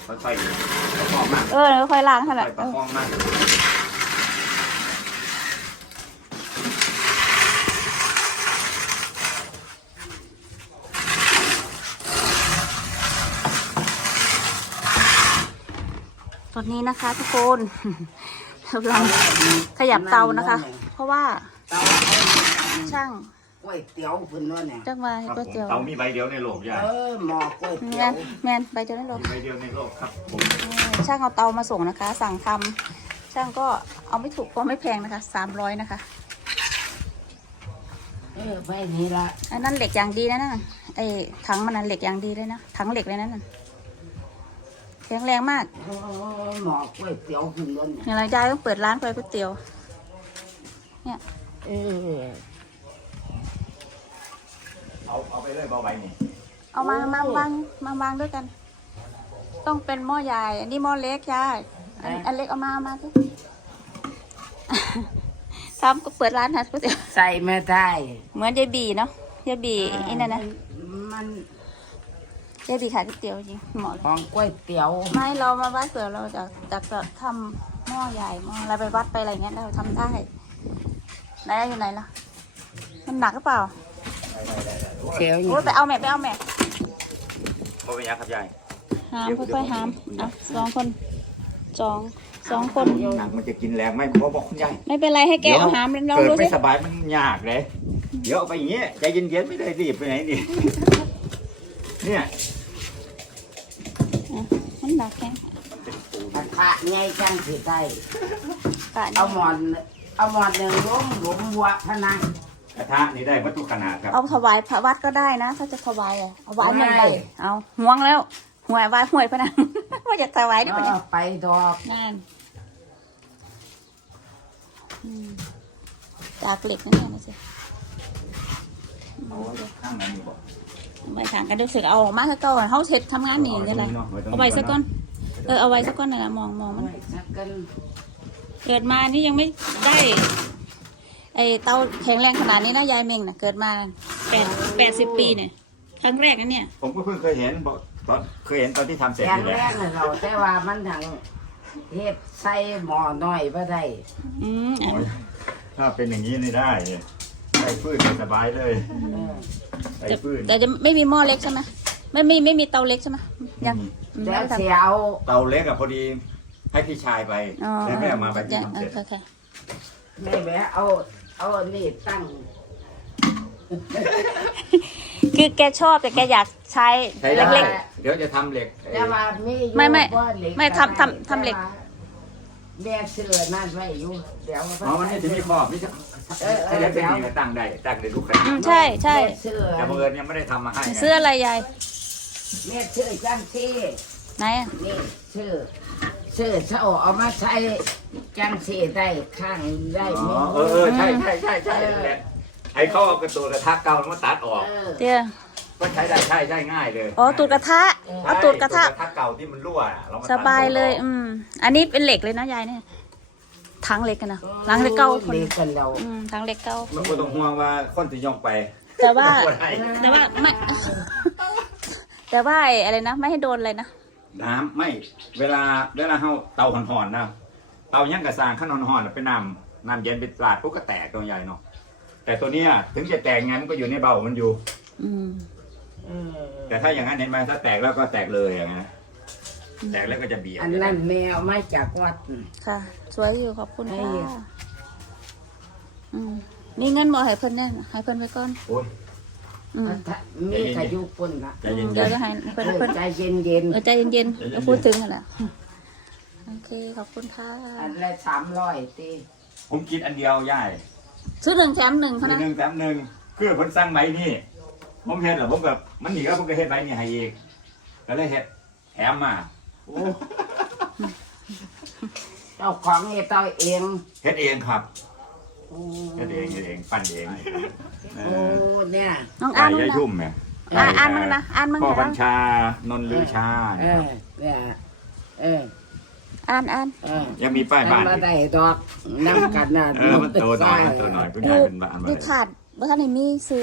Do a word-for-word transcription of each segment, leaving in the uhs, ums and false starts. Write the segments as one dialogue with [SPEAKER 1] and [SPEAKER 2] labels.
[SPEAKER 1] ค่อยๆประคองมาก
[SPEAKER 2] เออค่อยล้างเท่าไหร่
[SPEAKER 1] ค่อยประคองมาก
[SPEAKER 2] ตอนนี้นะคะทุกคนกำลังขยับเตานะคะ เพราะว่าช่าง
[SPEAKER 3] ก๋วยเตี๋ยวพื้นว่าเนี่ย
[SPEAKER 2] จังมาให้
[SPEAKER 1] ครับ
[SPEAKER 2] ก๋วย
[SPEAKER 1] ผม
[SPEAKER 2] เตี๋ยว
[SPEAKER 1] เตามีใบเดียวในโลกใหญ่
[SPEAKER 3] เออหม้อก๋วย
[SPEAKER 2] แม
[SPEAKER 3] เตี๋ยวน
[SPEAKER 2] แมนใบเดียวได้หรอ
[SPEAKER 1] มีใบเดียวในโลกครับผม
[SPEAKER 2] ช่างเอาเตามาส่งนะคะ สั่งทำช่างก็เอาไม่ถูกก็ไม่แพงนะคะสามร้อยนะคะ
[SPEAKER 3] เออไปนี่ละ
[SPEAKER 2] อันนั้นเหล็กอย่างดีนะนั่นไอ้ถังมันนั้นเหล็กอย่างดีเลยนะถังเหล็กเลยนะนั่นแข็งแรงมาก
[SPEAKER 3] โอ้หม้อก๋วยเตี๋ยวพื้นว่าเนี่ย
[SPEAKER 2] อย่างไรยายต้องเปิดร้านก๋วยเตี๋ยวเนี่ย
[SPEAKER 3] เออ
[SPEAKER 1] เอาเอาไปเลยเบาใบนี่
[SPEAKER 2] เอามามาวางมาวางด้วยกัน ต้องเป็นหม้อใหญ่อันนี้หม้อเล็กยายอันอันเล็กเอามาเอามาสิ ทำก็เปิดร้านนะก๋วยเตี๋ยว
[SPEAKER 3] ใส่ไม่ได้
[SPEAKER 2] เหมือนยายบีเนาะยายบีอีนั่นนะ
[SPEAKER 3] มัน
[SPEAKER 2] ยายบีขายก๋วยเตี๋ยวจริงเหมาะเลย
[SPEAKER 3] ของก๋วยเตี๋ยว
[SPEAKER 2] ไม่เรามาวัดเผื่อเราจะจะจะทำหม้อใหญ่หม้ออะไรไปวัดไปอะไรเงี้ยเราทำได้ไหนอยู่ไหนล่ะมันหนักหรือเปล่า
[SPEAKER 3] เตี๋ยว
[SPEAKER 2] โอ้ยไปเอาแม่ไปเอาแม่
[SPEAKER 1] เขาเป็นยังครับยาย
[SPEAKER 2] หามค่อยๆหามอ่ะสองคนสองสองคน
[SPEAKER 1] หนักมันจะกินแรงไหมขอบอกคุณยาย
[SPEAKER 2] ไม่เป็นไรให้แกเอาหามลอง
[SPEAKER 1] เกิด
[SPEAKER 2] ดู
[SPEAKER 1] ไม่
[SPEAKER 2] สิ
[SPEAKER 1] สบายมันยากเลย เดี๋ยวเอาไปอย่างเงี้ยใจเย็นๆไม่ได้รีบไปไหนนี่ เนี่ย
[SPEAKER 2] อ่ะมันหนักแค่
[SPEAKER 3] กระทะไงจังสิได้
[SPEAKER 2] กะ
[SPEAKER 3] เอาหมอนเอาหมอนหนึ่งล้มหลุมวัวพนัง
[SPEAKER 1] กระทะนี่ได้วัตถุขนาดครับ
[SPEAKER 2] เอาถวายพระวัดก็ได้นะ ถ้าจะถวายอ่ะเอาไว้หนึ่งใบเอาห่วงแล้วห่วยไว้ห่วยพะนัง ว่าจะถวายได้
[SPEAKER 3] เอ
[SPEAKER 2] ปะเนี่ย
[SPEAKER 3] อไปดอก
[SPEAKER 2] นั่นอืมจากเหล็กนั่นเองนะสิ
[SPEAKER 1] เอาข้างในนี่บอก
[SPEAKER 2] ใบถางกันดูสึกเอาออกมาซะก่อนเขาเสร็จทำงานหนีนี่แหละเอาไว้ซะก่อนเออเอาไว้ซะก่อนนี่แหละมองมองมัน
[SPEAKER 3] ไว้สักกัน
[SPEAKER 2] เกิดมานี่ยังไม่ได้ ไอเตาแข็งแรงขนาดนี้นะยายเมงนะเกิดมาแปดแปดสิบปีเนี่ยครั้งแรกนะเนี่ย
[SPEAKER 1] ผมก็เพิ่งเคยเห็นบอกตอนเคยเห็นตอนที่ทำเสร็จ
[SPEAKER 3] แข็ง
[SPEAKER 1] นี่แห
[SPEAKER 3] แร
[SPEAKER 1] ละ
[SPEAKER 3] งเลยเราแต่ว่ามันทางเฮ็ดใส่หม้อน้อยบ่ได้
[SPEAKER 2] อืม
[SPEAKER 1] โอ้ยถ้าเป็นอย่างนี้นี่ได้เนี่ยใส่ฟืนสบายเลย
[SPEAKER 3] เออ
[SPEAKER 1] ใส่ฟืน
[SPEAKER 2] แต่จะไม่มีหม้อเล็กใช่ไหมไม่ไม่ไม่มีเตาเล็กใช่ไหมยังอืม
[SPEAKER 3] แล้ว
[SPEAKER 2] ไม่ทำ
[SPEAKER 3] เสียว
[SPEAKER 1] เตาเล็กอะพอดีให้พี่ชายไป
[SPEAKER 2] อ๋อ
[SPEAKER 1] เลยไม่เอามาไปที่ทำ
[SPEAKER 2] โอ
[SPEAKER 1] เสร็จ
[SPEAKER 2] เคโอเค
[SPEAKER 3] ไม่แวะเอาเอาอันนี่ตั้ง
[SPEAKER 2] คือแกชอบแต่แกอยากใช้
[SPEAKER 1] ใช้ได้
[SPEAKER 2] เล็ก
[SPEAKER 1] เดี๋ยวจะทำเหล็กไอ้
[SPEAKER 3] แต่ว่ามีอยู่
[SPEAKER 2] ไม่ไม่
[SPEAKER 3] บ่เหล็ก
[SPEAKER 2] ไม่ทำทำทำเหล็ก
[SPEAKER 3] แม่เสือนั่นไว้อยู่เดี๋ยว
[SPEAKER 1] อ๋อมันนี่จะมีขอบนี่จะ
[SPEAKER 3] เออเอ
[SPEAKER 1] ถ้า
[SPEAKER 3] อ
[SPEAKER 1] เล็กเป็น
[SPEAKER 3] เดี๋ยว
[SPEAKER 1] ดีก็ตั้งได้ตั้งได้ทุกข
[SPEAKER 2] ๆ
[SPEAKER 1] นา
[SPEAKER 2] อื
[SPEAKER 1] ด
[SPEAKER 2] มใช่ใช่
[SPEAKER 3] แม่เสือ
[SPEAKER 1] แต่บังเอิญยังไม่ได้ทำมาให้ไง
[SPEAKER 2] เสื้ออะไรยาย
[SPEAKER 3] แม่เสือจังซี่
[SPEAKER 2] ไหนอะ
[SPEAKER 3] นี่เสือเสือเสาเอามาใช้จังซี่ได้ข้างได้
[SPEAKER 1] อ๋อ
[SPEAKER 3] มื
[SPEAKER 1] เออเออใช่ใช่ใช่ใช่นั่นแหละไอ้เขาเอากระตูกระทะเก่าแล้วมาตัดออก
[SPEAKER 3] เออ
[SPEAKER 2] เดี๋ยว
[SPEAKER 1] ก็ใช้ได้ใช่ใช่ง่ายเลย
[SPEAKER 2] อ๋อตูดกระทะเอาตูดกระทะ
[SPEAKER 1] ใช่ตูดกระทะเก่าที่มันรั่วอะเรามาตัด
[SPEAKER 2] สบายเลย
[SPEAKER 1] ออก
[SPEAKER 2] อืมอันนี้เป็นเหล็กเลยนะยายเนี่ยถังเหล็กกันนะถังเหล็กเก่าคน
[SPEAKER 3] เด็กกันเรา
[SPEAKER 2] อืมถังเหล็กเก่า
[SPEAKER 1] มันก็ต้องห่วงว่าคนจะย่องไป
[SPEAKER 2] แต่ว่า
[SPEAKER 1] บ่ได้
[SPEAKER 2] แต่ว่าไม่ แต่ว่าไอ้อะไรนะไม่ให้โดนอะไรนะ
[SPEAKER 1] น้ำไม่เวลาเวลาเฮาเตาห่อนๆนะเตายังกระสร้างขั้นห่อนๆเป็นน้ำน้ำเย็นเป็นปลาดปุ๊บก็แตกตัวใหญ่เนาะแต่ตัวเนี้ยถึงจะแตกงั้นก็อยู่ในเบามันอยู่
[SPEAKER 2] อืม
[SPEAKER 3] เออ
[SPEAKER 1] แต่ถ้าอย่างนั้นเห็นไหมถ้าแตกแล้วก็แตกเลยอย่างนั้นแตกแล้วก็จะเบียด
[SPEAKER 3] อันนั้นแมวมาจากวัด
[SPEAKER 2] ค่ะ สวยอยู่ขอบคุณ
[SPEAKER 3] ให้
[SPEAKER 2] ค่ะอืมมีเงินบ่ให้เพิ่นแน่ให้เพิ่นไว้ก่อน
[SPEAKER 1] โอ้ย
[SPEAKER 2] อืม
[SPEAKER 3] มีขยุปุ่นละ
[SPEAKER 1] ใจเย็น
[SPEAKER 2] เดี๋ยวจะให้
[SPEAKER 3] เอ
[SPEAKER 2] เพิ่น
[SPEAKER 3] อ
[SPEAKER 2] เพิ่น
[SPEAKER 3] ใจเย็นเย็น
[SPEAKER 2] เออใจเย็นๆแล้วพูดถึงนั่นแหละโอเคขอบคุณค่ะ
[SPEAKER 3] อันละสามร้อยตี
[SPEAKER 1] ๆผมกินอันเดียวย่าย
[SPEAKER 2] ซื้อหนึ่งแถมหนึ่งเท่า
[SPEAKER 1] ที
[SPEAKER 2] นั้น
[SPEAKER 1] หนึ่งแถมหนึ่งคือผมสั่งไว้นี่ผมเห็ดเหรอผมแบบมันหนีแล้วผมก็เห็ดไว้นี่ให้อีกก็เลยเห็ดแถมมาโอ้
[SPEAKER 3] เจ้าของเฮ็ดเจ้าเอง
[SPEAKER 1] เห็ดเองครับ
[SPEAKER 3] โอ้
[SPEAKER 1] เห็ดเองเห็ดเองปั้นเองเอ
[SPEAKER 3] โอ้
[SPEAKER 1] อ
[SPEAKER 3] เนี่ย
[SPEAKER 2] น้อง
[SPEAKER 1] ไก่
[SPEAKER 2] อ่านมั้
[SPEAKER 1] ยาง
[SPEAKER 2] นะ
[SPEAKER 1] ยุ่มเนี่ย
[SPEAKER 2] อ่านอ่านมั้งนะอ่านมั้ง
[SPEAKER 1] พ่อ
[SPEAKER 2] นะ
[SPEAKER 1] บัญชานนท์ลือชา
[SPEAKER 3] เออเนี่ยเออ
[SPEAKER 2] อ่านอ่าน
[SPEAKER 3] เออ
[SPEAKER 1] ยังมีป้ายบ้าน
[SPEAKER 3] มา
[SPEAKER 1] อีก
[SPEAKER 3] ได้ดอกน้ำกันน่ะ
[SPEAKER 1] เออมันโตหน่อยมันโตหน่อยคุณ
[SPEAKER 2] ดู
[SPEAKER 1] ยายเป็นบ้านมา
[SPEAKER 2] ดู
[SPEAKER 1] เลย
[SPEAKER 2] ถาดว่าท่านไหนมีซื้อ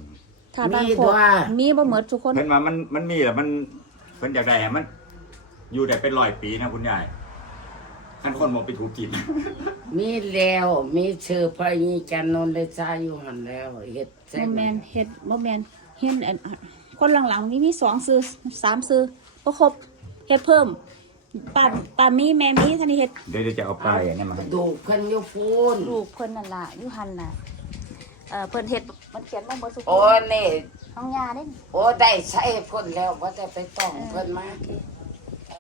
[SPEAKER 2] ถาดบางโคกมีบ่เหมือนทุกคน
[SPEAKER 1] เพิ่นมามันมันมีแหละมันเพิ่นอยากได้อะมันอยู่ได้เป็นร้อยปีนะคุณยายท่านคนบอกไปถูกกิน
[SPEAKER 3] มีแล้วมีชื่อพระยีจันนนได้ซาอยู่หันแล้วเฮ็ด
[SPEAKER 2] โมแมนเฮ็ดโมแมนเฮ็ดอันคนหลังๆนี่มีสองซื้อสามซื้อก็ครบเฮ็ดเพิ่มป้าป้ามีแม่มีท่านนี่เฮ็ด
[SPEAKER 1] เดี๋ยวจะเอาปลายอย่างนี้มาให้
[SPEAKER 3] ดูเพิ่นอยู่พูน
[SPEAKER 2] ลูกเพิ่นนั่นล่ะอยู่หันน่ะเอ่อเพิ่นเฮ็ดมันเขียนว่าบ่สุข
[SPEAKER 3] โอ้นี่
[SPEAKER 2] ห้องยาเด้
[SPEAKER 3] โอ้ได้ใช้เพิ่นแล้วว่าจะไปต้องเพิ่นมา
[SPEAKER 2] โอเค